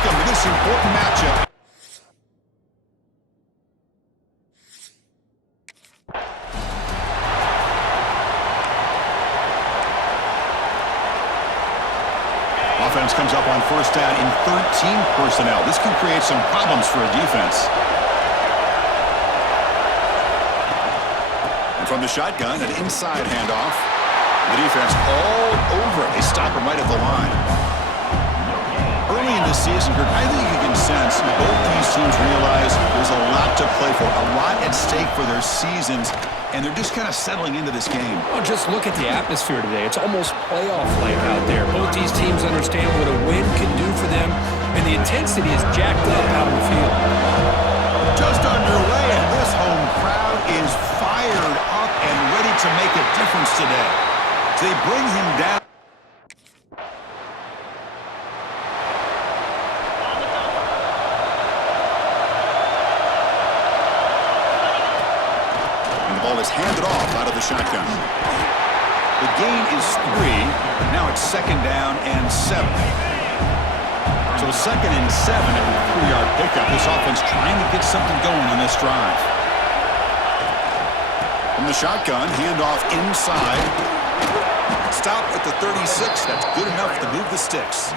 Welcome to this important matchup. Offense comes up on first down in 13 personnel. This can create some problems for a defense. And from the shotgun, an inside handoff. The defense all over it. They stop him right at the line. Early in the season, Kirk, I think you can sense both these teams realize there's a lot to play for, a lot at stake for their seasons, and they're just kind of settling into this game. Well, just look at the atmosphere today. It's almost playoff-like out there. Both these teams understand what a win can do for them, and the intensity is jacked up out on the field. Just underway, and this home crowd is fired up and ready to make a difference today. They bring him down. Is handed off out of the shotgun. The gain is 3. Now it's second down and 7. So second and 7 at the 3-yard pickup. This offense trying to get something going on this drive. From the shotgun, handoff inside. Stop at the 36. That's good enough to move the sticks.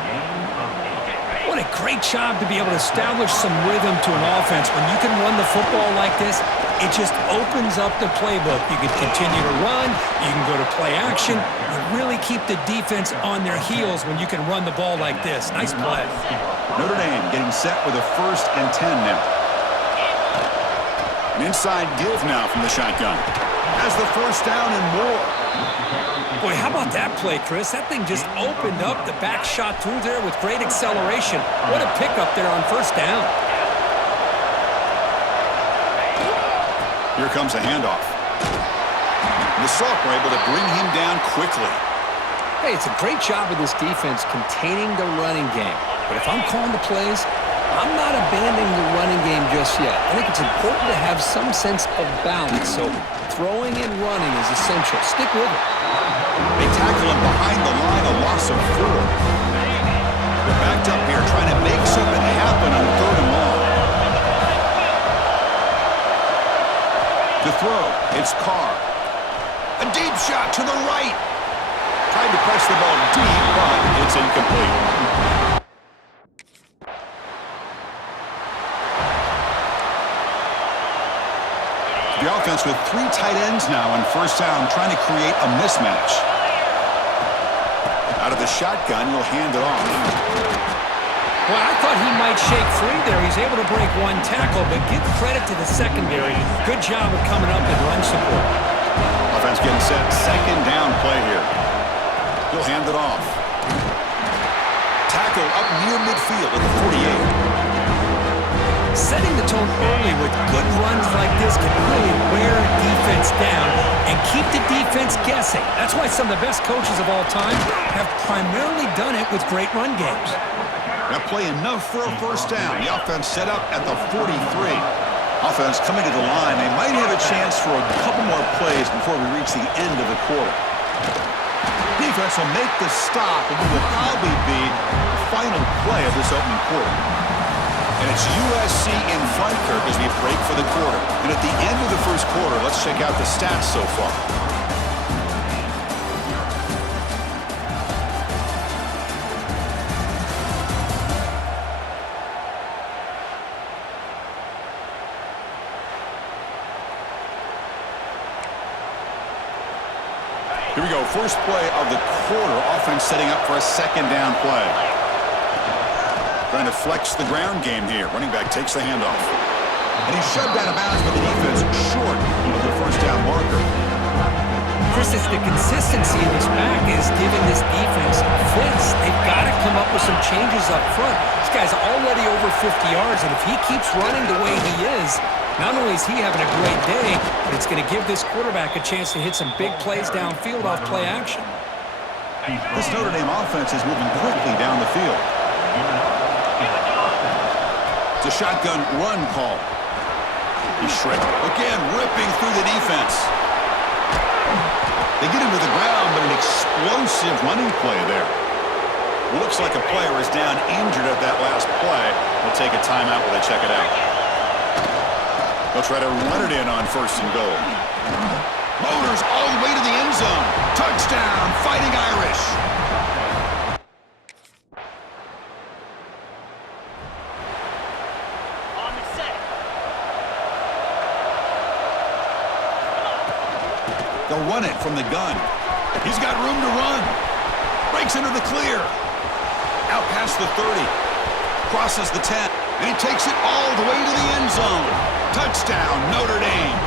What a great job to be able to establish some rhythm to an offense. When you can run the football like this, it just opens up the playbook. You can continue to run. You can go to play action. You really keep the defense on their heels when you can run the ball like this. Nice play. Notre Dame getting set with a 1st and 10 now. An inside give now from the shotgun. Has the first down and more. Boy, how about that play, Chris? That thing just opened up. The back shot through there with great acceleration. What a pickup there on first down. Here comes a handoff. The Sauk were able to bring him down quickly. Hey, it's a great job of this defense containing the running game. But if I'm calling the plays, I'm not abandoning the running game just yet. I think it's important to have some sense of balance. So throwing and running is essential. Stick with it. They tackle him behind the line, a loss of 4. They're backed up here trying to make something happen on 3rd and long. To throw, it's Carr. A deep shot to the right. Tried to press the ball deep, but it's incomplete. The offense with 3 tight ends now on first down, trying to create a mismatch. Out of the shotgun, he'll hand it off. Well, I thought he might shake free there. He's able to break 1 tackle, but give credit to the secondary. Good job of coming up and run support. Offense getting set. Second down play here. He'll hand it off. Tackle up near midfield at the 48. Setting the tone early with good runs like this can really wear a defense down and keep the defense guessing. That's why some of the best coaches of all time have primarily done it with great run games. That play enough for a first down. The offense set up at the 43. Offense coming to the line. They might have a chance for a couple more plays before we reach the end of the quarter. Defense will make the stop, and it will probably be the final play of this opening quarter. And it's USC in front, Kirk, as we break for the quarter. And at the end of the first quarter, let's check out the stats so far. Here we go. First play of the quarter. Offense setting up for a second down play. Trying to flex the ground game here. Running back takes the handoff. And he's shoved out of bounds by the defense short of the first down marker. Chris, it's the consistency in his back is giving this defense fits. They've got to come up with some changes up front. This guy's already over 50 yards, and if he keeps running the way he is, not only is he having a great day, but it's going to give this quarterback a chance to hit some big plays downfield off play action. This Notre Dame offense is moving quickly down the field. It's a shotgun run call. He's shredded. Again, ripping through the defense. They get him to the ground, but an explosive running play there. Looks like a player is down injured at that last play. We'll take a timeout while they check it out. They'll try to run it in on first and goal. Motors all the way to the end zone. Touchdown, Fighting Irish. They'll run it from the gun. He's got room to run. Breaks into the clear. Out past the 30. Crosses the 10. And he takes it all the way to the end zone. Touchdown, Notre Dame.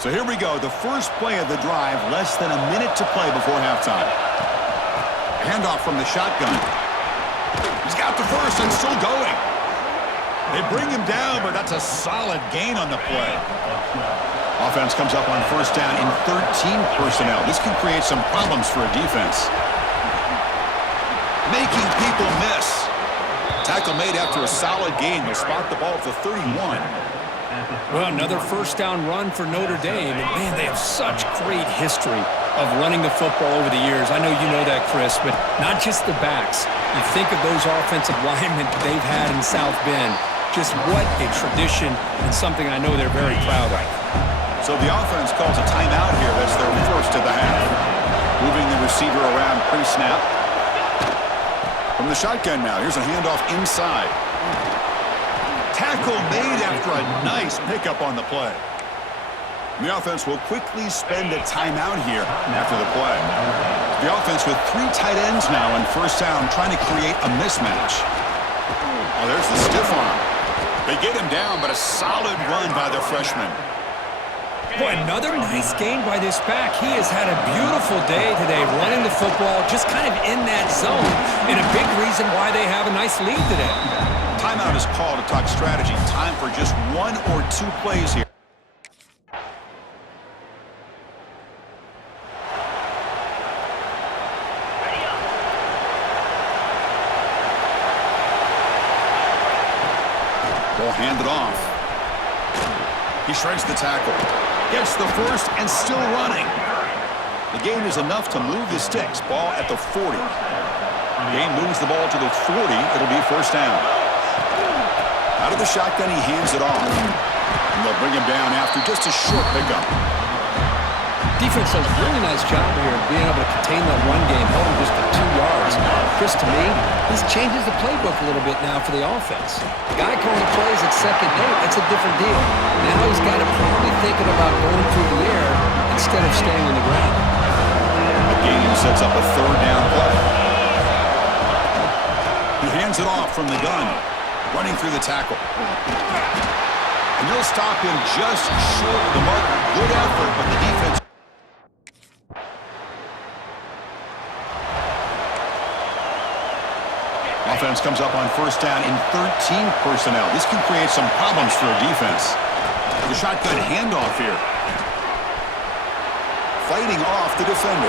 So here we go. The first play of the drive. Less than a minute to play before halftime. Handoff from the shotgun. He's got the first and still going. They bring him down, but that's a solid gain on the play. Offense comes up on first down in 13 personnel. This can create some problems for a defense. Making people miss. Tackle made after a solid gain. They'll spot the ball at the 31. Well, another first down run for Notre Dame. And, man, they have such great history of running the football over the years. I know you know that, Chris, but not just the backs. You think of those offensive linemen they've had in South Bend. Just what a tradition and something I know they're very proud of. So the offense calls a timeout here. That's their first of the half. Moving the receiver around pre-snap. From the shotgun now. Here's a handoff inside. Tackle made after a nice pickup on the play. The offense will quickly spend a timeout here after the play. The offense with 3 tight ends now on first down, trying to create a mismatch. Oh, there's the stiff arm. They get him down, but a solid run by the freshman. Boy, another nice gain by this back. He has had a beautiful day today running the football, just kind of in that zone, and a big reason why they have a nice lead today. Timeout is called to talk strategy. Time for just 1 or 2 plays here. Ball handed off. He shreds the tackle. Gets the first and still running. The gain is enough to move the sticks. Ball at the 40. Gain moves the ball to the 40. It'll be first down. Out of the shotgun, he hands it off. And they'll bring him down after just a short pickup. Defense does a really nice job here of being able to contain that run game, held him just to 2 yards. Chris, to me, this changes the playbook a little bit now for the offense. The guy calling the plays at second and 8, that's a different deal. Now he's got to probably thinking about going through the air instead of staying on the ground. The game sets up a third down play. He hands it off from the gun, running through the tackle. And they'll stop him just short of the marker. Good effort, but the defense... Offense comes up on first down in 13 personnel. This can create some problems for a defense. The shotgun handoff here. Fighting off the defender.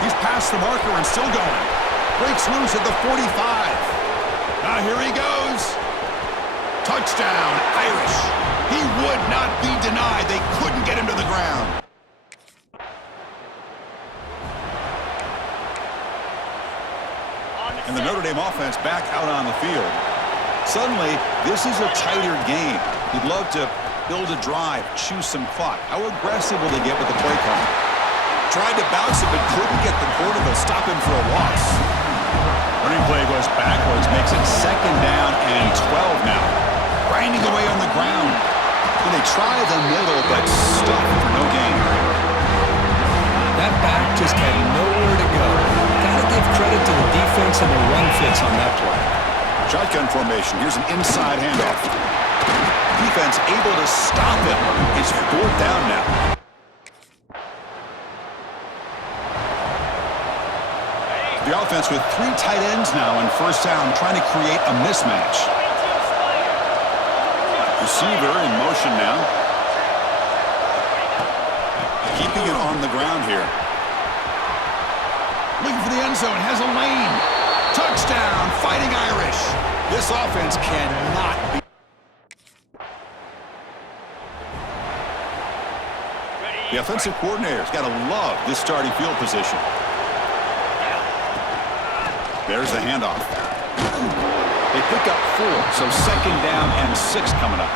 He's past the marker and still going. Breaks loose at the 45. Now here he goes. Touchdown, Irish. He would not be denied. They couldn't get him to the ground. And the Notre Dame offense back out on the field. Suddenly, this is a tighter game. You'd love to build a drive, choose some clock. How aggressive will they get with the play call? Tried to bounce it, but couldn't get the quarter. They'll stop him for a loss. Running play goes backwards, makes it second down and 12 now. Grinding away on the ground. And they try the middle, but stuck for no gain. That back just had nowhere to go. Gotta give credit to the defense and the run fits on that play. Shotgun formation. Here's an inside handoff. Defense able to stop him. It's fourth down now. The offense with 3 tight ends now on first down, trying to create a mismatch. Receiver in motion now. Keeping it on the ground here. Looking for the end zone, has a lane. Touchdown, Fighting Irish. This offense cannot be. The offensive coordinator's got to love this starting field position. There's the handoff. They pick up 4, so second down and 6 coming up.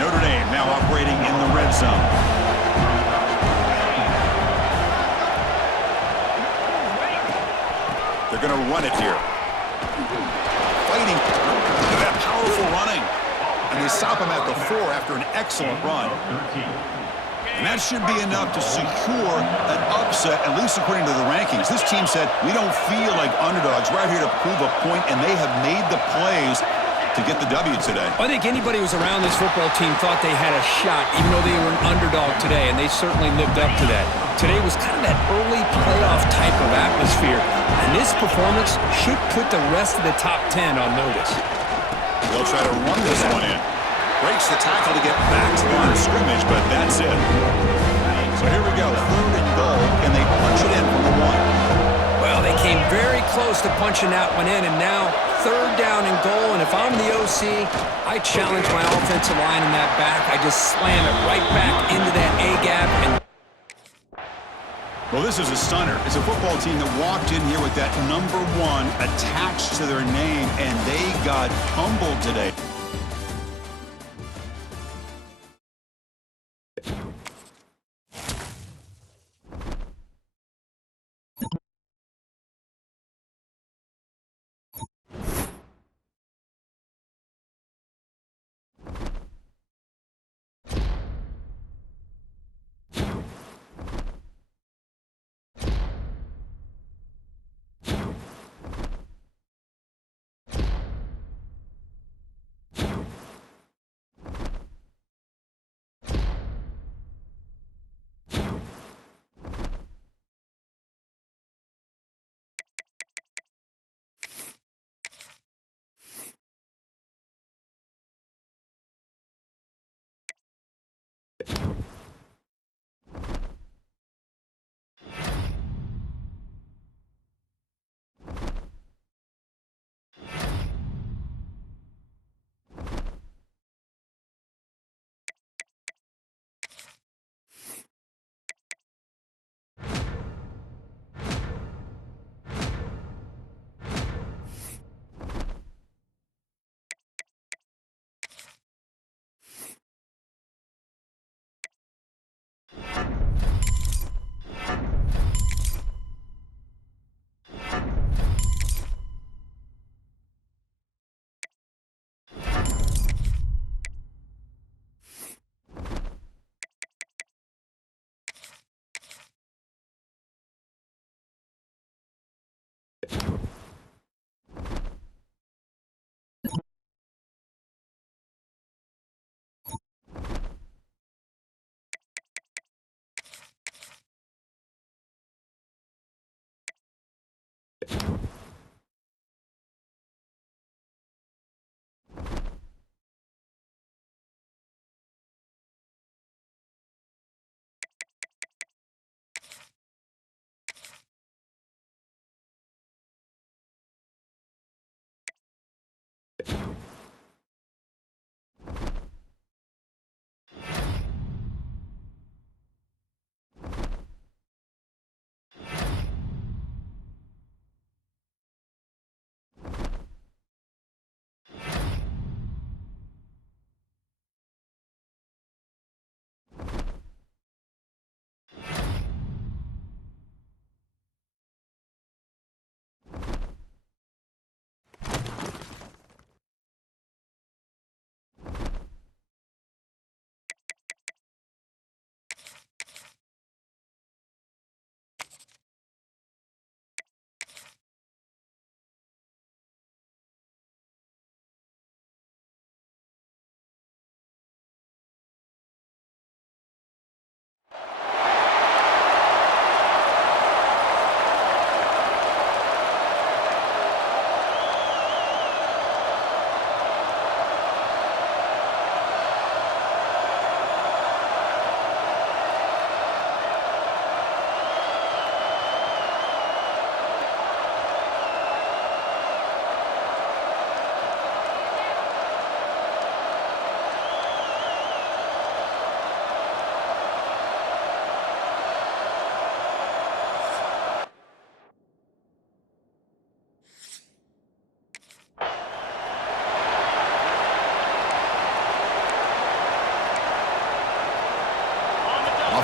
Notre Dame now operating in the red zone. They're going to run it here. Fighting. Look at that powerful running. And they stop him at the 4 after an excellent run. And that should be enough to secure an upset, at least according to the rankings. This team said, we don't feel like underdogs. We're out here to prove a point, and they have made the plays to get the W today. I think anybody who was around this football team thought they had a shot, even though they were an underdog today, and they certainly lived up to that. Today was kind of that early playoff type of atmosphere, and this performance should put the rest of the top 10 on notice. They'll try to run this one in. Breaks the tackle to get back to the line of scrimmage, but that's it. So here we go, third and goal, and they punch it in from the 1. Well, they came very close to punching that one in, and now third down and goal, and if I'm the OC, I challenge my offensive line in that back. I just slam it right back into that A-gap. And well, this is a stunner. It's a football team that walked in here with that number 1 attached to their name, and they got humbled today.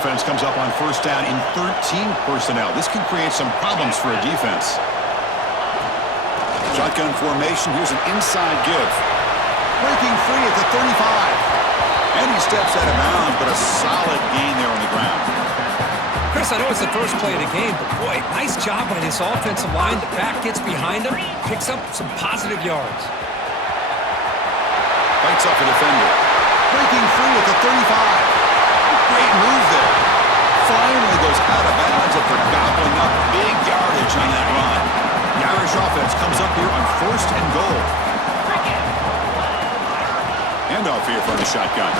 Offense comes up on first down in 13 personnel. This can create some problems for a defense. Shotgun formation. Here's an inside give. Breaking free at the 35. And he steps out of bounds, but a solid gain there on the ground. Chris, I know it's the first play of the game, but boy, nice job by this offensive line. The back gets behind him, picks up some positive yards. Fights off a defender. Breaking free at the 35. Great move there. Finally goes out of bounds after gobbling up big yardage on that run. The Irish offense comes up here on first and goal. Handoff here from the shotgun.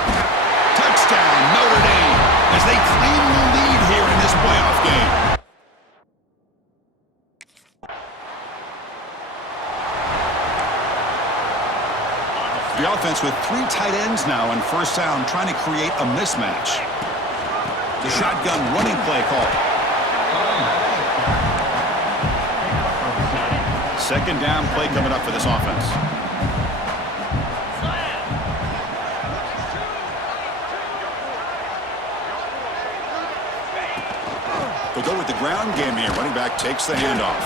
Touchdown, Notre Dame, as they claim the lead here in this playoff game. The offense with 3 tight ends now on first down, trying to create a mismatch. The shotgun running play call. Second down play coming up for this offense. They'll go with the ground game here. Running back takes the handoff.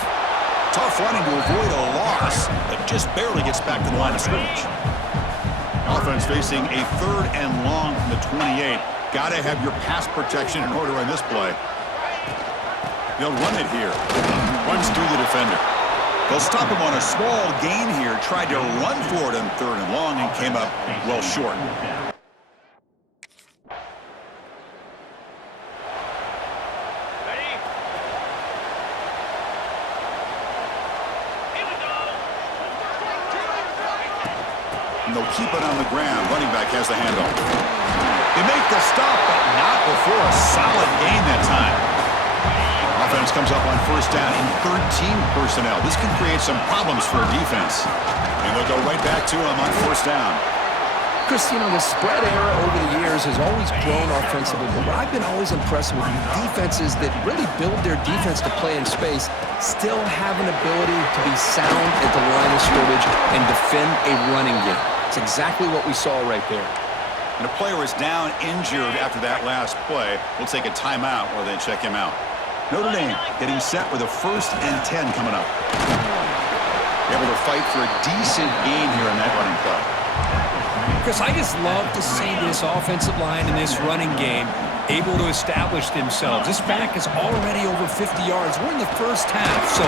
Tough running to avoid a loss, but just barely gets back to the line of scrimmage. Offense facing a third and long from the 28. Got to have your pass protection in order on this play. They'll run it here. Runs through the defender. They'll stop him on a small gain here. Tried to run for it on third and long and came up well short. And they'll keep it on the ground. Running back has the handoff. They make the stop, but not before a solid gain that time. Offense comes up on first down in 13 personnel. This can create some problems for a defense. And they'll go right back to him on first down. Chris, you know, the spread era over the years has always grown offensively, but what I've been always impressed with defenses that really build their defense to play in space still have an ability to be sound at the line of scrimmage and defend a running game. It's exactly what we saw right there. And a player is down injured after that last play. We'll take a timeout while they check him out. Notre Dame getting set with a 1st and 10 coming up. Able to fight for a decent gain here in that running play. Chris, I just love to see this offensive line and this running game able to establish themselves. This back is already over 50 yards. We're in the first half, so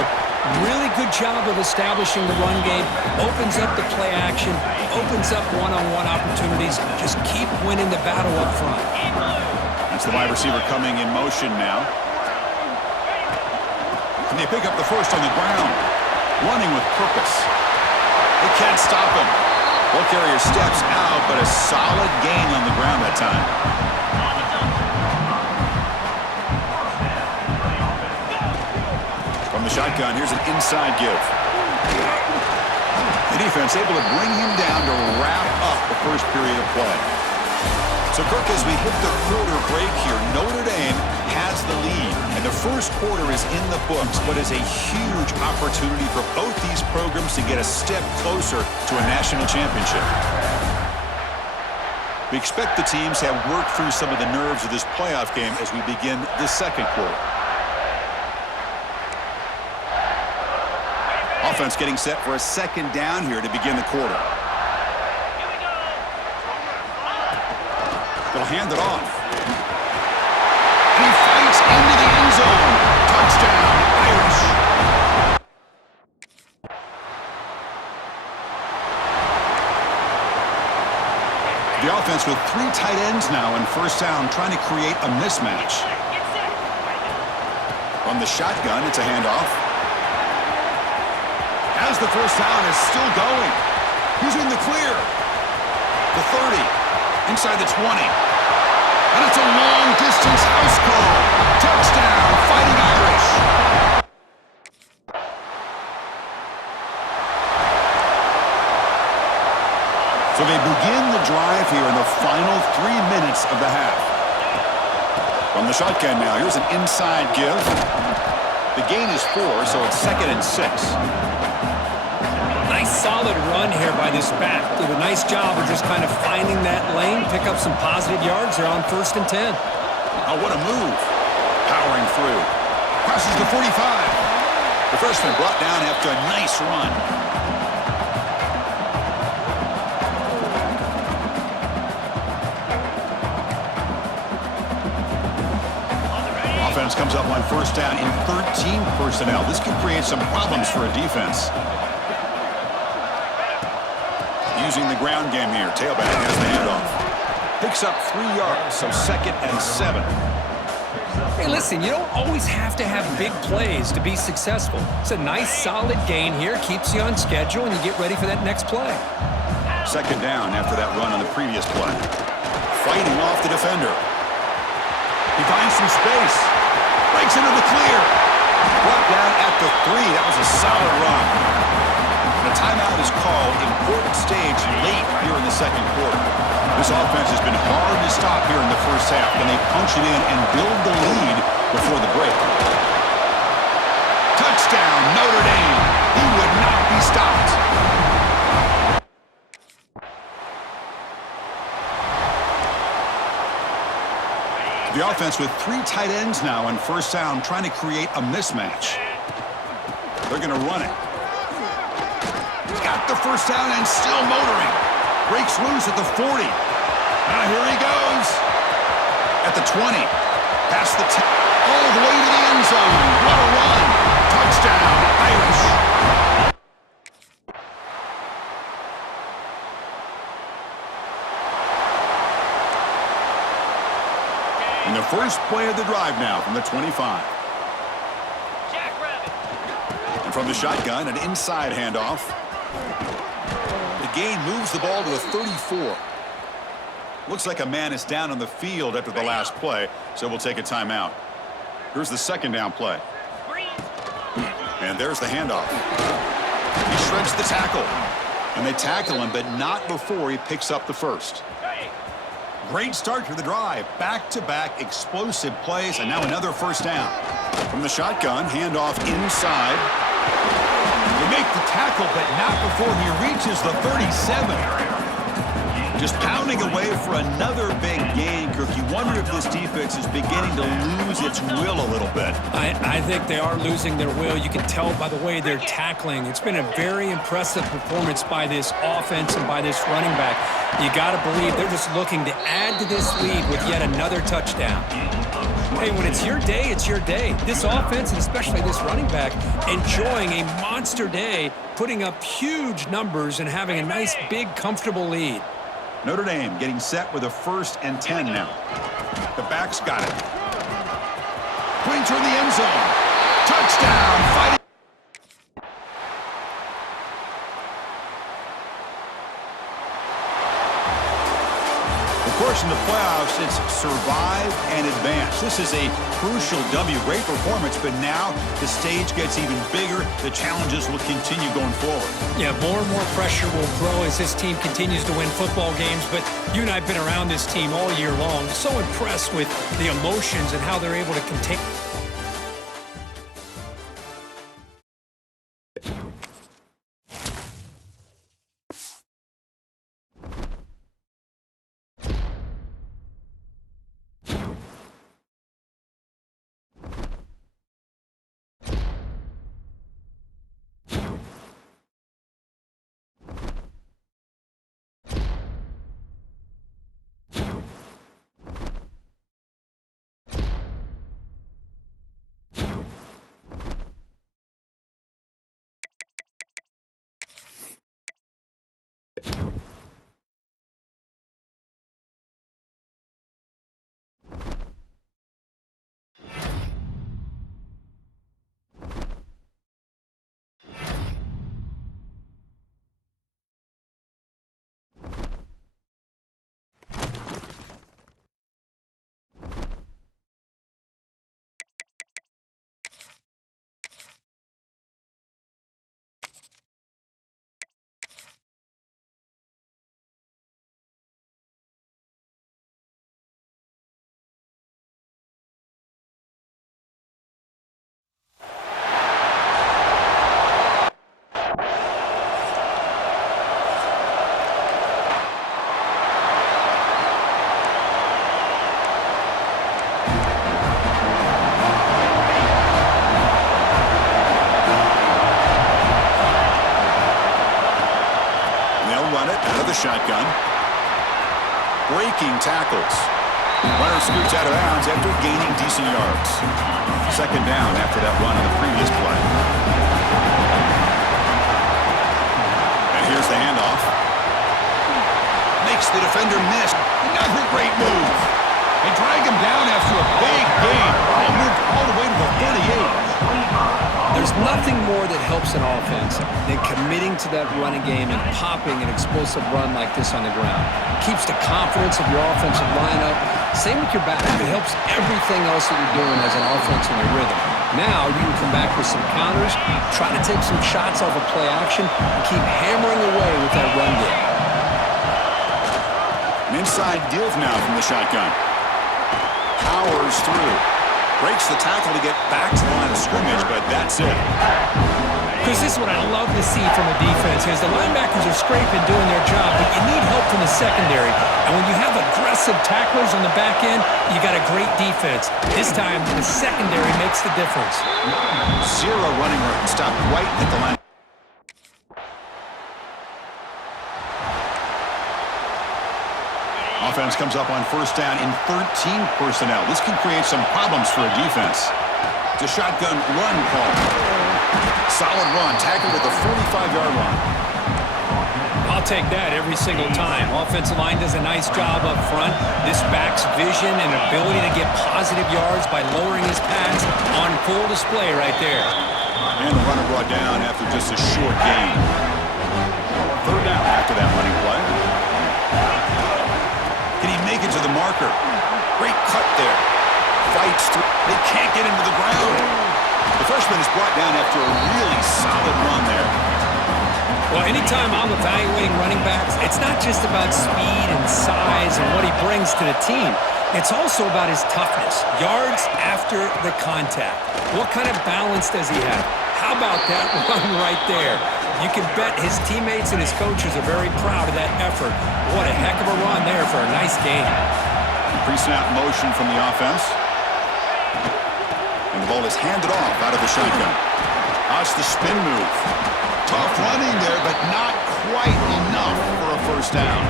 really good job of establishing the run game. Opens up the play action, opens up one-on-one opportunities. Just keep winning the battle up front. That's the wide receiver coming in motion now. And they pick up the first on the ground. Running with purpose. They can't stop him. Ball carrier steps out, but a solid gain on the ground that time. From the shotgun, here's an inside give. The defense able to bring him down to wrap up the first period of play. So, Kirk, as we hit the quarter break here, Notre Dame has the lead. And the first quarter is in the books, but is a huge opportunity for both these programs to get a step closer to a national championship. We expect the teams have worked through some of the nerves of this playoff game as we begin the second quarter. Offense getting set for a second down here to begin the quarter. They'll hand it off. He fights into the end zone. Touchdown, Irish. The offense with 3 tight ends now on first down, trying to create a mismatch. From the shotgun, it's a handoff. As the first down is still going. He's in the clear. The 30. Inside the 20. And it's a long-distance house call. Touchdown, Fighting Irish. So they begin the drive here in the final 3 minutes of the half. From the shotgun now, here's an inside give. The gain is 4, so it's 2nd and 6. Nice solid run here by this back. Did a nice job of just kind of finding that lane, pick up some positive yards. They're on 1st and 10. Oh, what a move. Powering through. Crosses the 45. The freshman brought down after a nice run. Offense comes up on first down in 13 personnel. This could create some problems for a defense. Using the ground game here. Tailback has the handoff. Picks up 3 yards, so 2nd and 7. Hey, listen, you don't always have to have big plays to be successful. It's a nice, solid gain here. Keeps you on schedule, and you get ready for that next play. 2nd down after that run on the previous play. Fighting off the defender. He finds some space. Breaks into the clear. Brought down at the 3. That was a solid run. And a timeout is called. Important stage late here in the 2nd quarter. This offense has been hard to stop here in the first half. Can they punch it in and build the lead before the break? Touchdown, Notre Dame. He would not be stopped. The offense with 3 tight ends now on first down, trying to create a mismatch. They're going to run it. Got the first down and still motoring. Breaks loose at the 40. Here he goes. At the 20. Past the 10. All the way to the end zone. What a run. Touchdown, Irish. And the first play of the drive now from the 25. And from the shotgun, an inside handoff. The gain moves the ball to the 34. Looks like a man is down on the field after the last play, so we'll take a timeout. Here's the 2nd down play. And there's the handoff. He shreds the tackle. And they tackle him, but not before he picks up the first. Great start to the drive. Back-to-back explosive plays, and now another first down. From the shotgun, handoff inside. They make the tackle, but not before he reaches the 37. Just pounding away for another big gain, Kirk. You wonder if this defense is beginning to lose its will a little bit. I think they are losing their will. You can tell by the way they're tackling. It's been a very impressive performance by this offense and by this running back. You got to believe they're just looking to add to this lead with yet another touchdown. Hey, when it's your day, it's your day. This offense, and especially this running back, enjoying a monster day, putting up huge numbers and having a nice, big, comfortable lead. Notre Dame getting set with a 1st and 10 now. The back's got it. Pointer in the end zone. Touchdown. Fighting. Of course, in the playoffs, it's survive and advance. This is a crucial W. Great performance, but now the stage gets even bigger. The challenges will continue going forward. Yeah, more and more pressure will grow as this team continues to win football games, but you and I have been around this team all year long. So impressed with the emotions and how they're able to contain. breaking tackles. Runner scoots out of bounds after gaining decent yards. Second down after that run on the previous play. And here's the handoff. Makes the defender miss. Another great move. They drag him down after a big gain. They moved all the way to the 38. There's nothing more that helps an offense than committing to that running game and popping an explosive run like this on the ground. Keeps the confidence of your offensive lineup. Same with your back. It helps everything else that you're doing as an offense in your rhythm. Now you can come back with some counters, try to take some shots off of play action, and keep hammering away with that run game. An inside deal now from the shotgun. Powers through. Breaks the tackle to get back to the line of scrimmage, but that's it. Because this is what I love to see from a defense is the linebackers are scraping, doing their job, but you need help from the secondary. And when you have aggressive tacklers on the back end, you got a great defense. This time, the secondary makes the difference. Zero running room. Stopped right at the line. Offense comes up on first down in 13 personnel. This can create some problems for a defense. It's a shotgun run call. Solid run, tackled at the 45-yard line. I'll take that every single time. Offensive line does a nice job up front. This back's vision and ability to get positive yards by lowering his pads on full display right there. And the runner brought down after just a short gain. Third down after that running play. Can he make it to the marker? Great cut there. Fights through. They can't get him to the ground. The freshman is brought down after a really solid run there. Well, anytime I'm evaluating running backs, it's not just about speed and size and what he brings to the team. It's also about his toughness. Yards after the contact. What kind of balance does he have? How about that run right there? You can bet his teammates and his coaches are very proud of that effort. What a heck of a run there for a nice game. Pre-snap motion from the offense. And the ball is handed off out of the shotgun. Watch the spin move. Tough running there, but not quite enough for a first down.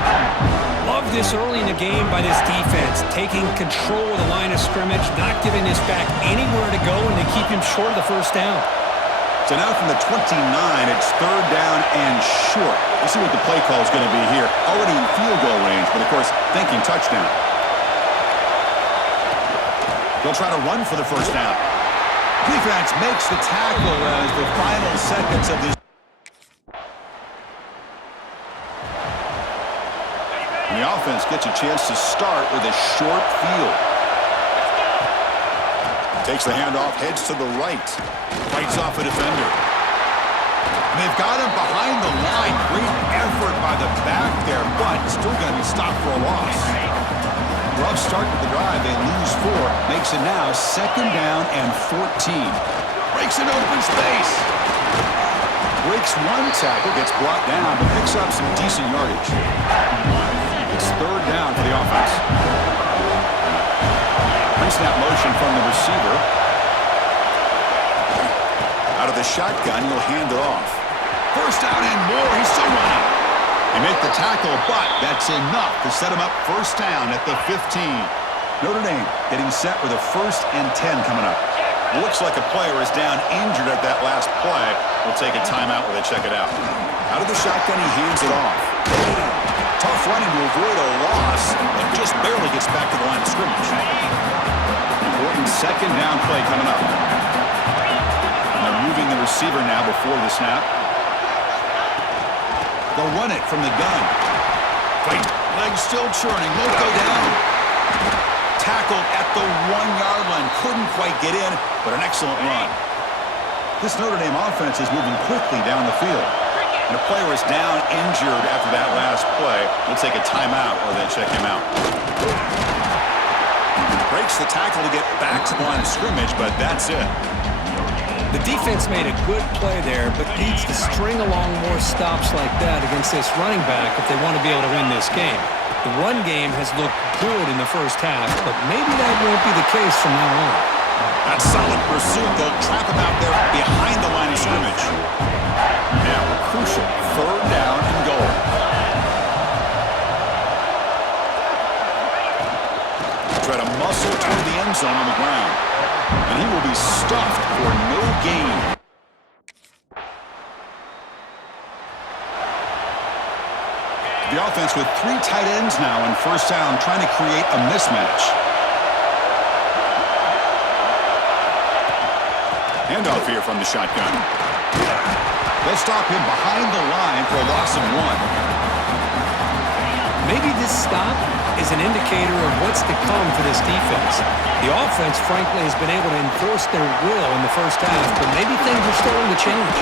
Love this early in the game by this defense, taking control of the line of scrimmage, not giving this back anywhere to go, and they keep him short of the first down. So now from the 29, it's third down and short. We'll see what the play call is going to be here. Already in field goal range, but of course, thinking touchdown. They'll try to run for the first down. Defense makes the tackle as the final seconds of this. And the offense gets a chance to start with a short field. Takes the handoff, heads to the right. Fights off a defender. And they've got him behind the line. Great effort by the back there, but still going to be stopped for a loss. Rough start to the drive. They lose 4. Makes it now second down and 14. Breaks an open space. Breaks one tackle, gets brought down, but picks up some decent yardage. It's third down for the offense. Pre-snap motion from the receiver. Out of the shotgun, he'll hand it off. First down and more. He's still running. They make the tackle, but that's enough to set him up first down at the 15. Notre Dame getting set with a 1st and 10 coming up. Looks like a player is down injured at that last play. We'll take a timeout while they check it out. Out of the shotgun, he hands it off. Tough running to avoid a loss, and just barely gets back to the line of scrimmage. Important second down play coming up. And they're moving the receiver now before the snap. They'll run it from the gun. Fight. Legs still churning. Won't go down. Tackled at the 1-yard line. Couldn't quite get in, but an excellent run. This Notre Dame offense is moving quickly down the field. And a player is down injured after that last play. We'll take a timeout or then check him out. Breaks the tackle to get back to the line of scrimmage, but that's it. The defense made a good play there, but needs to string along more stops like that against this running back if they want to be able to win this game. The run game has looked good in the first half, but maybe that won't be the case from now on. That's solid pursuit. They'll trap him out there behind the line of scrimmage. Now a crucial third down and goal. end zone on the ground. And he will be stuffed for no gain. The offense with 3 tight ends now on first down, trying to create a mismatch. Handoff here from the shotgun. They'll stop him behind the line for a loss of 1. Maybe this stop is an indicator of what's to come for this defense. The offense, frankly, has been able to enforce their will in the first half, but maybe things are starting to change.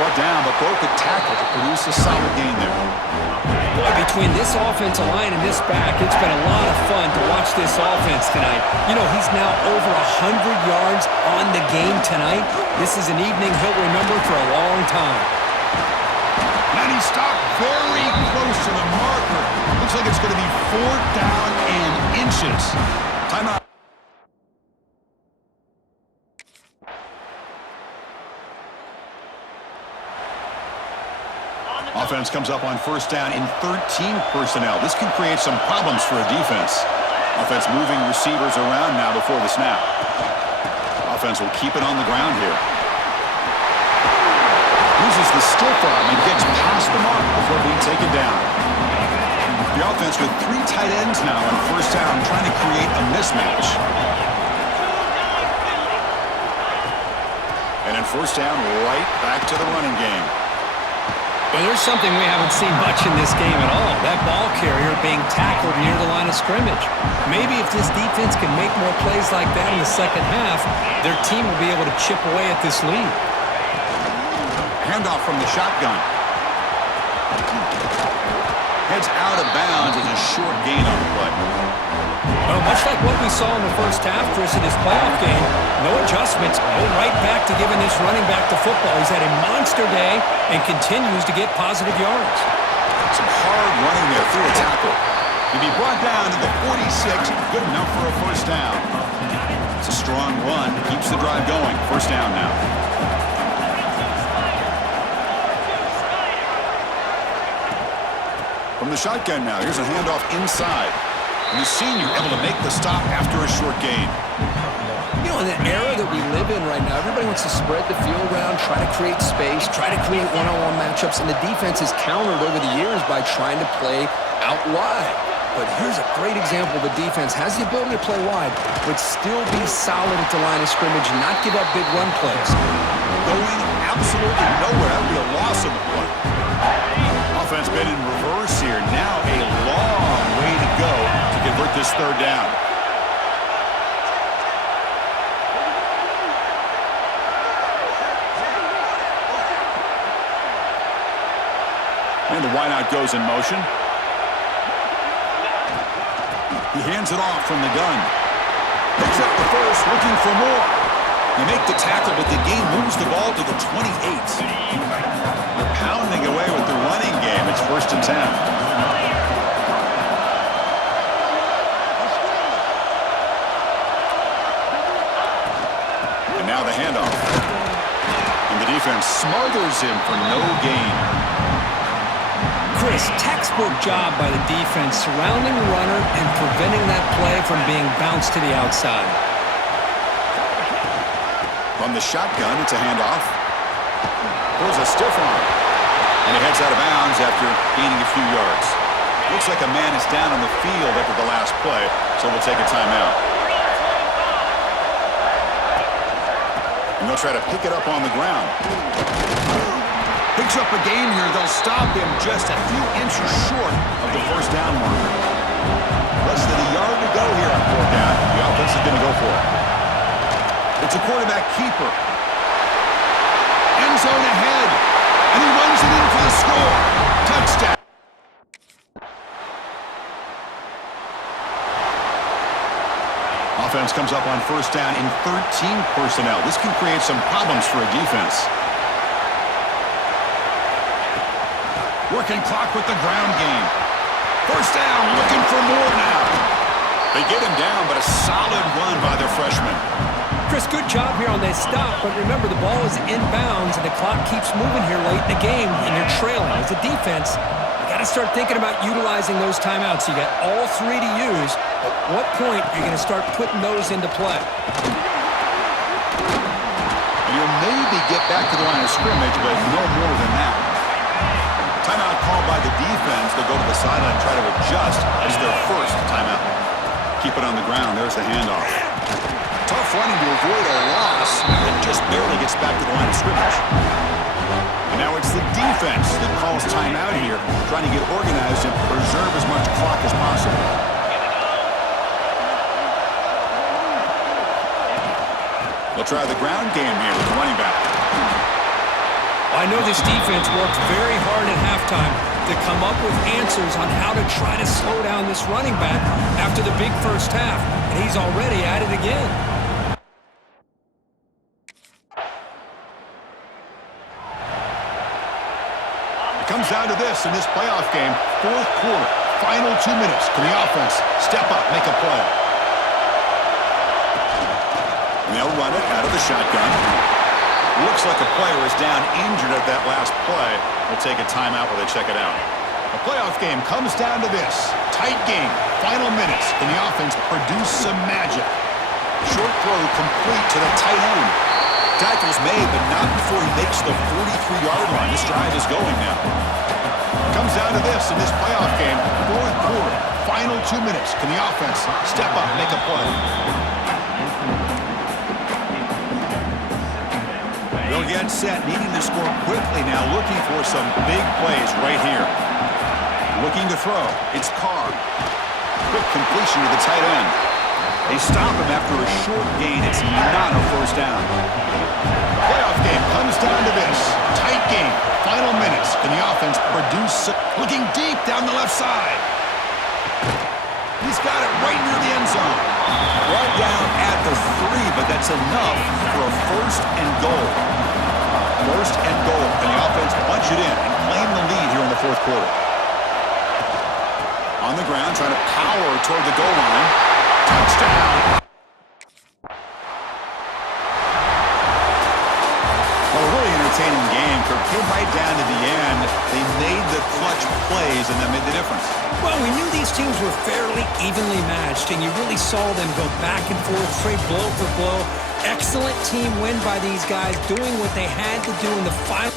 Brought down, but broke a tackle to produce a solid gain there. Boy, between this offensive line and this back, it's been a lot of fun to watch this offense tonight. You know, he's now over 100 yards on the game tonight. This is an evening he'll remember for a long time. And he stopped very close to the marker. Looks like it's going to be 4th down and inches. Timeout. Offense comes up on first down in 13 personnel. This can create some problems for a defense. Offense moving receivers around now before the snap. Offense will keep it on the ground here. Uses the stiff arm and gets past the mark before being taken down. The offense with 3 tight ends now on first down, trying to create a mismatch. And in first down, right back to the running game. Well, there's something we haven't seen much in this game at all. That ball carrier being tackled near the line of scrimmage. Maybe if this defense can make more plays like that in the second half, their team will be able to chip away at this lead. Handoff from the shotgun. Heads out of bounds as a short gain on the play. Well, much like what we saw in the first half, Chris, in this playoff game, no adjustments, go right back to giving this running back the football. He's had a monster day and continues to get positive yards. Some hard running there through a tackle. He'll be brought down to the 46, good enough for a first down. It's a strong run, keeps the drive going. First down now. From the shotgun now, here's a handoff inside. And the senior able to make the stop after a short gain. You know, in the era that we live in right now, everybody wants to spread the field around, try to create space, try to create one-on-one matchups, and the defense has countered over the years by trying to play out wide. But here's a great example. The defense has the ability to play wide, but still be solid at the line of scrimmage and not give up big run plays. Going absolutely nowhere. That would be a loss of the play. Offense been in reverse here. Now a long way to go to convert this third down. And the wideout goes in motion. He hands it off from the gun. Picks up the first, looking for more. They make the tackle, but the game moves the ball to the 28. They're pounding away with the running game. It's 1st and 10. And now the handoff. And the defense smothers him for no gain. Chris, textbook job by the defense surrounding the runner and preventing that play from being bounced to the outside. From the shotgun, it's a handoff. Throws a stiff arm. And he heads out of bounds after gaining a few yards. Looks like a man is down on the field after the last play, so we'll take a timeout. And they'll try to pick it up on the ground. Picks up a gain here. They'll stop him just a few inches short of the first down marker. Less than a yard to go here on 4th down. The offense is going to go for it. It's a quarterback keeper. End zone ahead. And he runs it in for the score. Touchdown. Offense comes up on first down in 13 personnel. This can create some problems for a defense. Working clock with the ground game. First down, looking for more now. They get him down, but a solid run by their freshman. Chris, good job here on this stop, but remember the ball is inbounds and the clock keeps moving here late in the game and you're trailing. As a defense, you got got to start thinking about utilizing those timeouts. You got all three to use. At what point are you going to start putting those into play? You'll maybe get back to the line of scrimmage, but no more than that. Timeout called by the defense. They'll go to the sideline and try to adjust as their first timeout. Keep it on the ground. There's the handoff. Tough running to avoid a loss. It just barely gets back to the line of scrimmage. And now it's the defense that calls timeout here, trying to get organized and preserve as much clock as possible. They'll try the ground game here with the running back. I know this defense worked very hard at halftime to come up with answers on how to try to slow down this running back after the big first half, and he's already at it again. It comes down to this in this playoff game, fourth quarter, final 2 minutes. Can the offense step up, make a play? And they'll run it out of the shotgun. Looks like a player is down injured at that last play. We'll take a timeout while they check it out. The playoff game comes down to this. Tight game, final minutes. Can the offense produce some magic? Short throw complete to the tight end. Tackle's made, but not before he makes the 43-yard line. This drive is going now. Comes down to this in this playoff game, fourth quarter, final 2 minutes. Can the offense step up, make a play? They'll get set, needing to score quickly now, looking for some big plays right here. Looking to throw. It's Carr. Quick completion to the tight end. They stop him after a short gain. It's not a first down. The playoff game comes down to this. Tight game. Final minutes. Can the offense produce? Looking deep down the left side. He's got it right near the end zone. Right down at the 3, but that's enough for a first and goal. First and goal. Can the offense punch it in and claim the lead here in the fourth quarter? On the ground, trying to power toward the goal line. Touchdown. Well, a really entertaining game. Kirk came right down to the end. They made the clutch plays, and that made the difference. Well, we knew these teams were fairly evenly matched, and you really saw them go back and forth, trade blow for blow. Excellent team win by these guys, doing what they had to do in the final.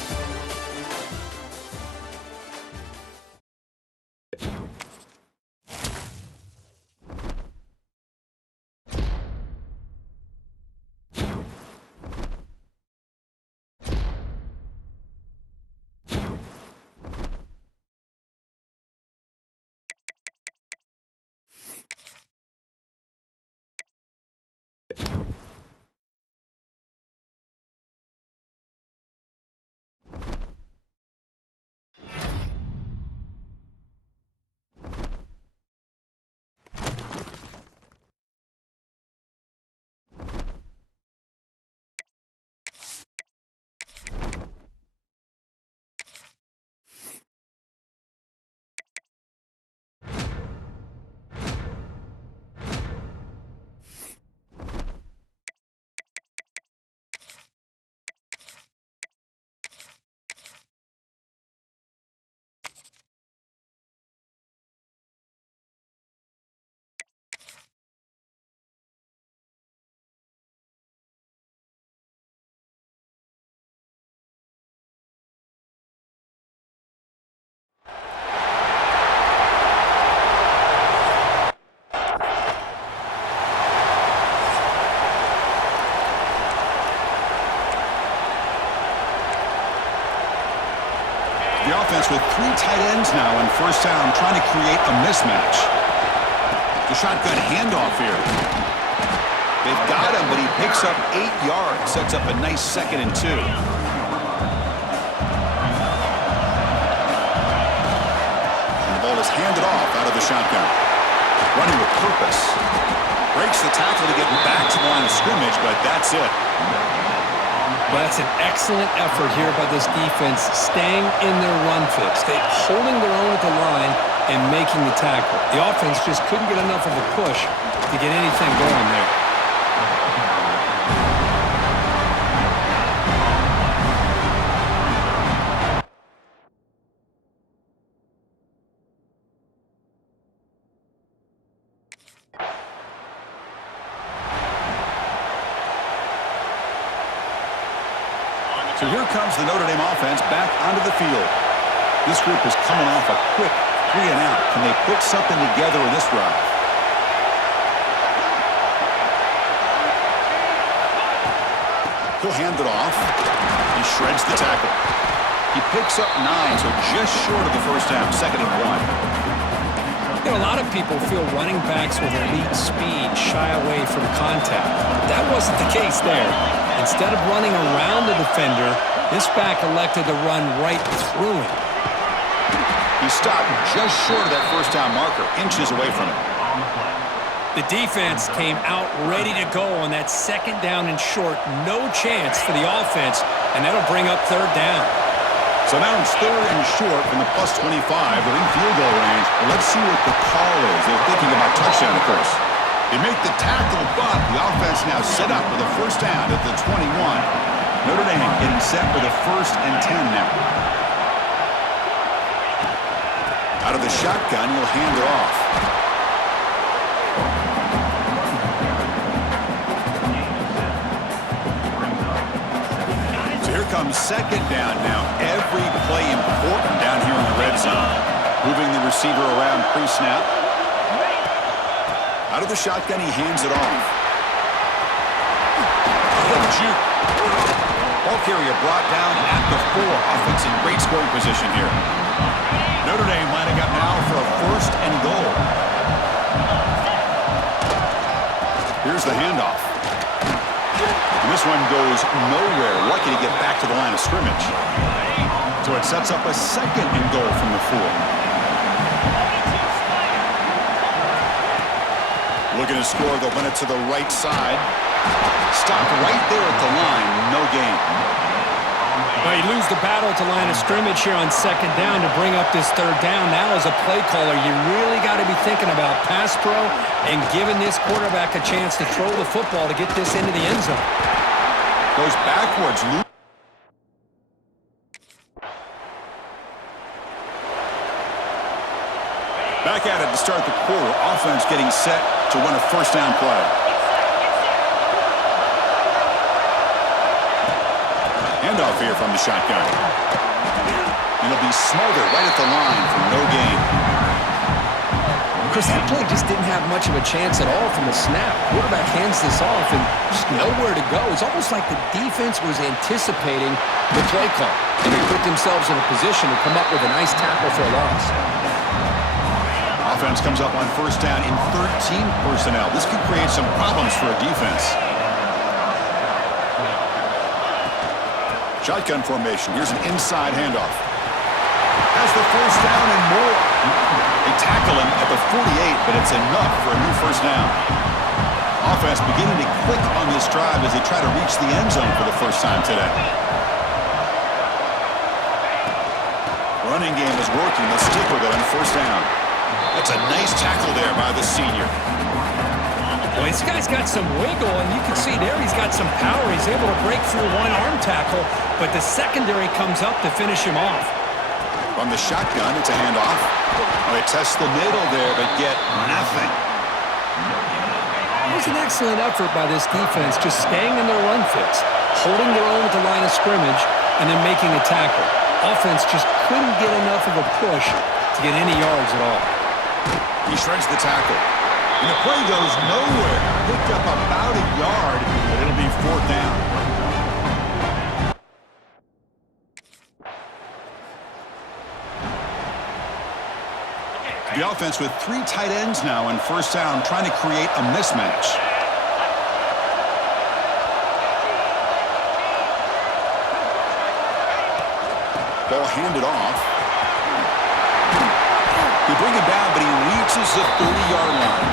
The offense with 3 tight ends now on first down, trying to create a mismatch. The shotgun handoff here. They've got him, but he picks up 8 yards, sets up a nice 2nd and 2. And the ball is handed off out of the shotgun. Running with purpose. Breaks the tackle to get back to the line of scrimmage, but that's it. Well, that's an excellent effort here by this defense, staying in their run fix. They holding their own at the line and making the tackle. The offense just couldn't get enough of a push to get anything going there. So here comes the Notre Dame offense back onto the field. This group is coming off a quick 3 and out. Can they put something together in this drive? He'll hand it off. He shreds the tackle. He picks up 9, so just short of the first down, 2nd and 1. You know, a lot of people feel running backs with elite speed shy away from contact. That wasn't the case there. Instead of running around the defender, this back elected to run right through him. He stopped just short of that first down marker, inches away from it. The defense came out ready to go on that 2nd down and short. No chance for the offense, and that'll bring up 3rd down. So now it's 3rd and short from the plus 25. They're in field goal range. Well, let's see what the call is. They're thinking about touchdown, of course. They make the tackle, but the offense now set up with a first down at the 21. Notre Dame getting set with a 1st and 10 now. Out of the shotgun, he'll hand it off. So here comes 2nd down now. Every play important down here in the red zone. Moving the receiver around pre-snap. Out of the shotgun, he hands it off. Ball carrier brought down at the 4. Offense in great scoring position here. Notre Dame lining up now for a 1st and goal. Here's the handoff. And this one goes nowhere. Lucky to get back to the line of scrimmage. So it sets up a 2nd and goal from the 4. Looking to score, they'll win it to the right side. Stopped right there at the line, no gain. Well, you lose the battle at the line of scrimmage here on 2nd down to bring up this 3rd down. Now as a play caller, you really got to be thinking about pass pro and giving this quarterback a chance to throw the football to get this into the end zone. Goes backwards. Back at it to start the quarter. Offense getting set to run a 1st down play. Handoff here from the shotgun. And it'll be Smolder right at the line for no gain. Chris, that play just didn't have much of a chance at all from the snap. Quarterback hands this off and just nowhere to go. It's almost like the defense was anticipating the play call, and they put themselves in a position to come up with a nice tackle for a loss. Offense comes up on 1st down in 13 personnel. This could create some problems for a defense. Shotgun formation. Here's an inside handoff. Has the 1st down and more. They tackle him at the 48, but it's enough for a new 1st down. Offense beginning to click on this drive as they try to reach the end zone for the first time today. Running game is working. They'll stick with it on 1st down. That's a nice tackle there by the senior. Well, this guy's got some wiggle, and you can see there he's got some power. He's able to break through one arm tackle, but the secondary comes up to finish him off. From the shotgun, it's a handoff. Oh, they test the middle there, but get nothing. It was an excellent effort by this defense, just staying in their run fits, holding their own at the line of scrimmage, and then making a tackle. Offense just couldn't get enough of a push to get any yards at all. He shreds the tackle. And the play goes nowhere. Picked up about a yard, but it'll be 4th down. The offense with 3 tight ends now on 1st down, trying to create a mismatch. Ball handed off. They bring it down, but he reaches the 30-yard line.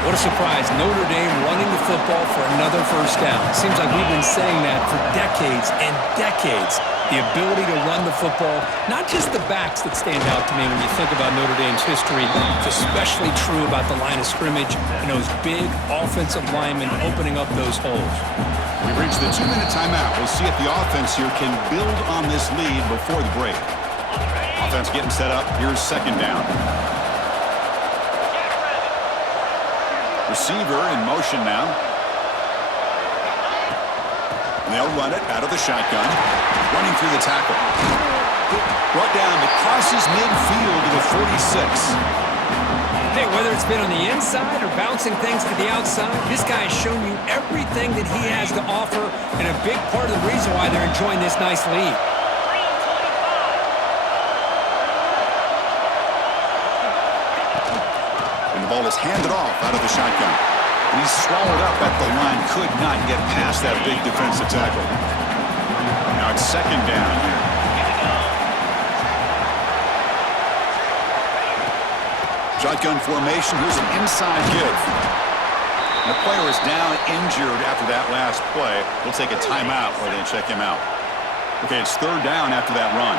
What a surprise. Notre Dame running the football for another 1st down. Seems like we've been saying that for decades and decades. The ability to run the football, not just the backs that stand out to me when you think about Notre Dame's history. It's especially true about the line of scrimmage and those big offensive linemen opening up those holes. We've reached the 2-minute timeout. We'll see if the offense here can build on this lead before the break. Offense getting set up. Here's 2nd down. Receiver in motion now. And they'll run it out of the shotgun. Running through the tackle. Brought down. It crosses midfield to the 46. Hey, whether it's been on the inside or bouncing things to the outside, this guy has shown you everything that he has to offer, and a big part of the reason why they're enjoying this nice lead. And the ball is handed off out of the shotgun. He's swallowed up at the line. Could not get past that big defensive tackle. Now it's second down here. Shotgun formation. Here's an inside give. And the player is down injured after that last play. We'll take a timeout while they check him out. Okay, it's third down after that run.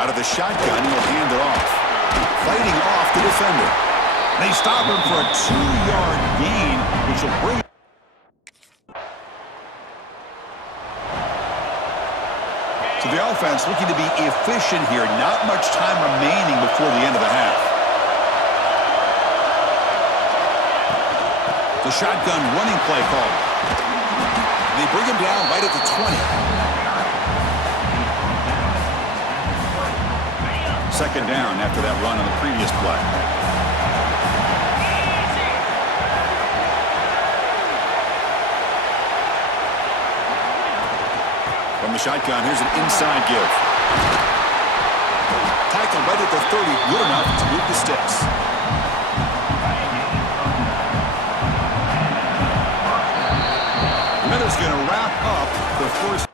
Out of the shotgun, he'll hand it off. Fighting off the defender. They stop him for a 2-yard gain, which will bring. So the offense looking to be efficient here. Not much time remaining before the end of the half. The shotgun running play called. They bring him down right at the 20. Second down after that run on the previous play. From the shotgun, here's an inside give. Tackled right at the 30, good enough to move the sticks. Miller's going to wrap up the first.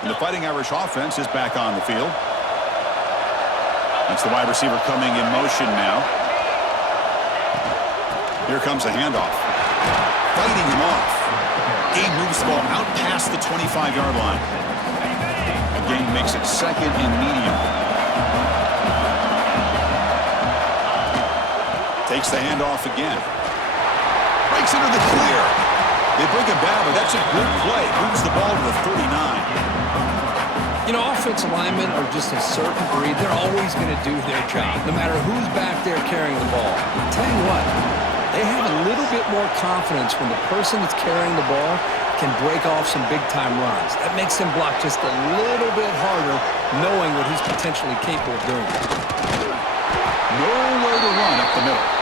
And the Fighting Irish offense is back on the field. That's the wide receiver coming in motion now. Here comes a handoff. Fighting him off. Gain moves the ball out past the 25-yard line. And Gain makes it second and medium. Takes the handoff again. Breaks into the clear. They bring him down, but that's a good play. Moves the ball to the 39. You know, offensive linemen are just a certain breed. They're always going to do their job, no matter who's back there carrying the ball. I'll tell you what, they have a little bit more confidence when the person that's carrying the ball can break off some big-time runs. That makes them block just a little bit harder, knowing what he's potentially capable of doing. Nowhere to run up the middle.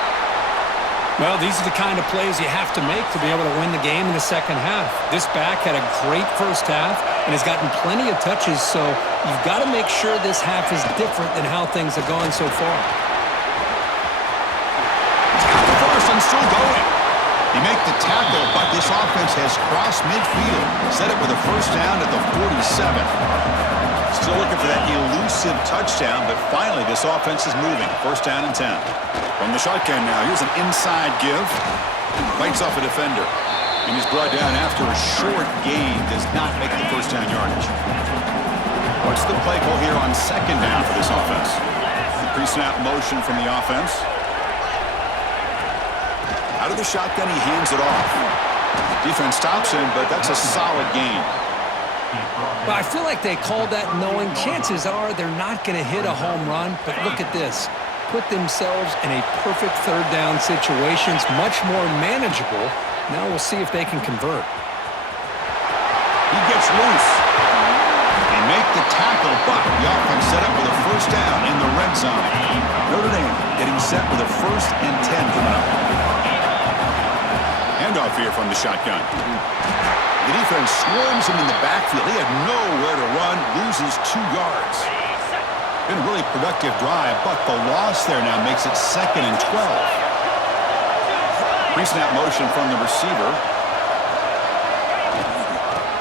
Well, these are the kind of plays you have to make to be able to win the game in the second half. This back had a great first half and has gotten plenty of touches, so you've got to make sure this half is different than how things have gone so far. He's got the first and still going. He make the tackle, but this offense has crossed midfield. Set it with a first down at the 47. Still looking for that elusive touchdown, but finally this offense is moving. First down and 10. From the shotgun now, here's an inside give. Fights off a defender. And he's brought down after a short gain. Does not make the first down yardage. What's the play call here on second down for this offense? Pre-snap motion from the offense. Out of the shotgun, he hands it off. Defense stops him, but that's a solid gain. Well, I feel like they called that knowing chances are they're not going to hit a home run, but look at this. Put themselves in a perfect third down situation. It's much more manageable. Now we'll see if they can convert. He gets loose. They make the tackle, but the offense set up with a first down in the red zone. Notre Dame getting set with a first and 10 coming up. Handoff here from the shotgun. The defense swarms him in the backfield. He had nowhere to run, loses 2 yards. Been a really productive drive, but the loss there now makes it second and 12. Pre-snap motion from the receiver.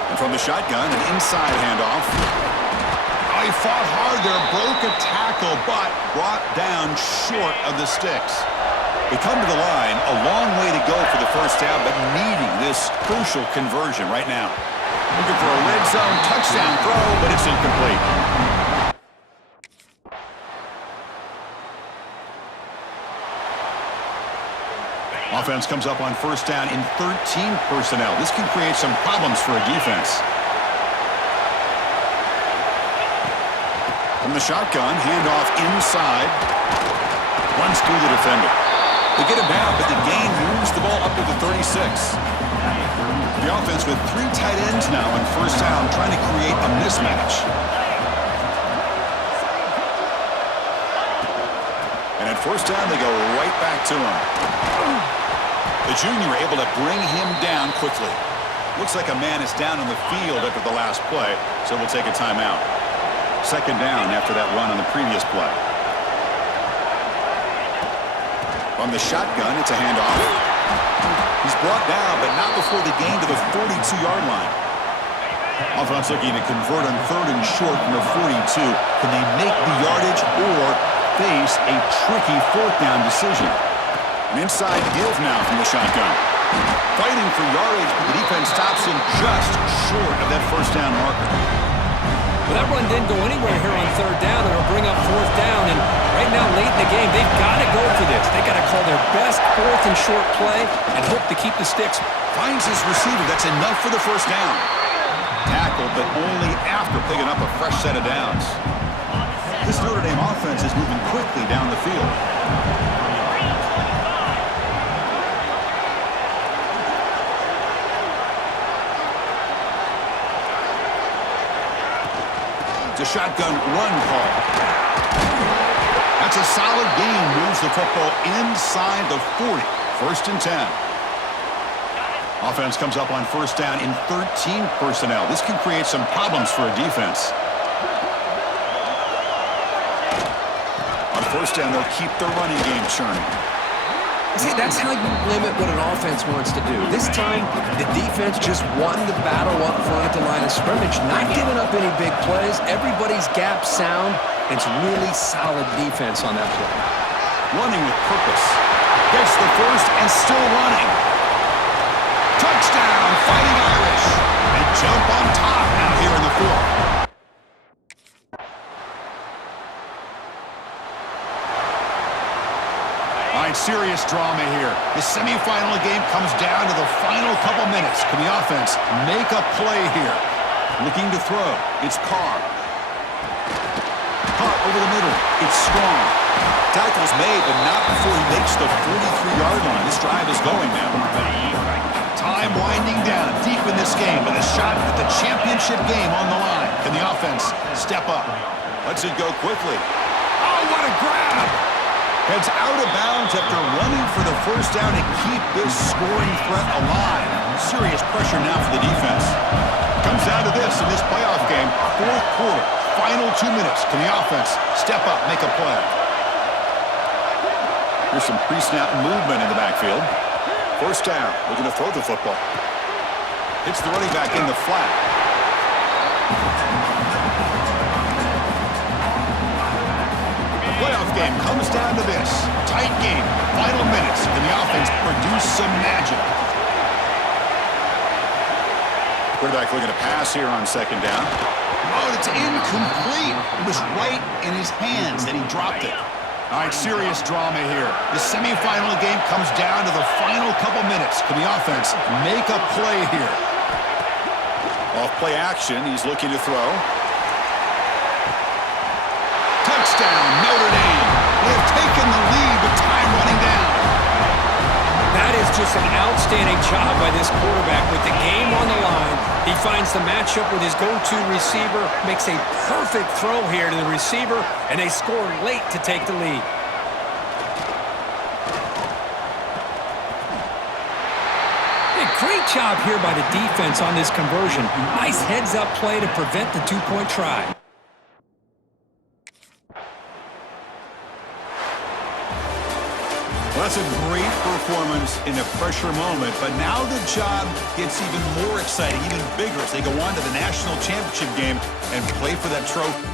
And from the shotgun, an inside handoff. Oh, he fought hard there, broke a tackle, but brought down short of the sticks. They come to the line, a long way to go for the first down, but needing this crucial conversion right now. Looking for a red zone touchdown throw, but it's incomplete. Offense comes up on first down in 13 personnel. This can create some problems for a defense. From the shotgun, handoff inside. Runs through the defender. They get him down, but the gain moves the ball up to the 36. The offense with 3 tight ends now on first down, trying to create a mismatch. And at first down, they go right back to him. The junior able to bring him down quickly. Looks like a man is down on the field after the last play, so we'll take a timeout. Second down after that run on the previous play. On the shotgun, it's a handoff. He's brought down, but not before the gain to the 42-yard line. Offense looking to convert on 3rd and short from the 42. Can they make the yardage or face a tricky 4th down decision? An inside give now from the shotgun. Fighting for yardage, but the defense stops him just short of that first down marker. Well, that run didn't go anywhere here on 3rd down. It'll bring up 4th down, and right now, late in the game, they've got to go for this. They got to call their best 4th and short play and hope to keep the sticks. Finds his receiver. That's enough for the first down. Tackled, but only after picking up a fresh set of downs. This Notre Dame offense is moving quickly down the field. A shotgun run call. That's a solid gain. Moves the football inside the 40. 1st and 10. Offense comes up on first down in 13 personnel. This can create some problems for a defense. On first down, they'll keep their running game churning. See, that's how you limit what an offense wants to do. This time, the defense just won the battle up front at the line of scrimmage, not giving up any big plays. Everybody's gap sound. It's really solid defense on that play. Running with purpose. Gets the first and still running. Touchdown, Fighting Irish. They jump on top now here in the 4th. Serious drama here. The semifinal game comes down to the final couple minutes. Can the offense make a play here? Looking to throw. It's Carr. Carr over the middle. It's strong. Tackle's made, but not before he makes the 43-yard line. This drive is going now. Time winding down deep in this game with a shot at the championship game on the line. Can the offense step up? Lets it go quickly. Oh, what a grab! Heads out of bounds after running for the first down and keep this scoring threat alive. Serious pressure now for the defense. Comes down to this in this playoff game. 4th quarter, final 2 minutes. Can the offense step up, make a play? Here's some pre-snap movement in the backfield. First down, looking to throw the football. Hits the running back in the flat. Playoff game comes down to this. Tight game. Final minutes. Can the offense produce some magic? Quarterback looking to pass here on 2nd down. Oh, it's incomplete. It was right in his hands, and he dropped it. All right, serious drama here. The semifinal game comes down to the final couple minutes. Can the offense make a play here? Off play action. He's looking to throw. Touchdown, Notre Dame. They have taken the lead with time running down. That is just an outstanding job by this quarterback with the game on the line. He finds the matchup with his go-to receiver, makes a perfect throw here to the receiver, and they score late to take the lead. A great job here by the defense on this conversion. Nice heads-up play to prevent the 2-point try. Well, that's a great performance in a pressure moment, but now the job gets even more exciting, even bigger as they go on to the national championship game and play for that trophy.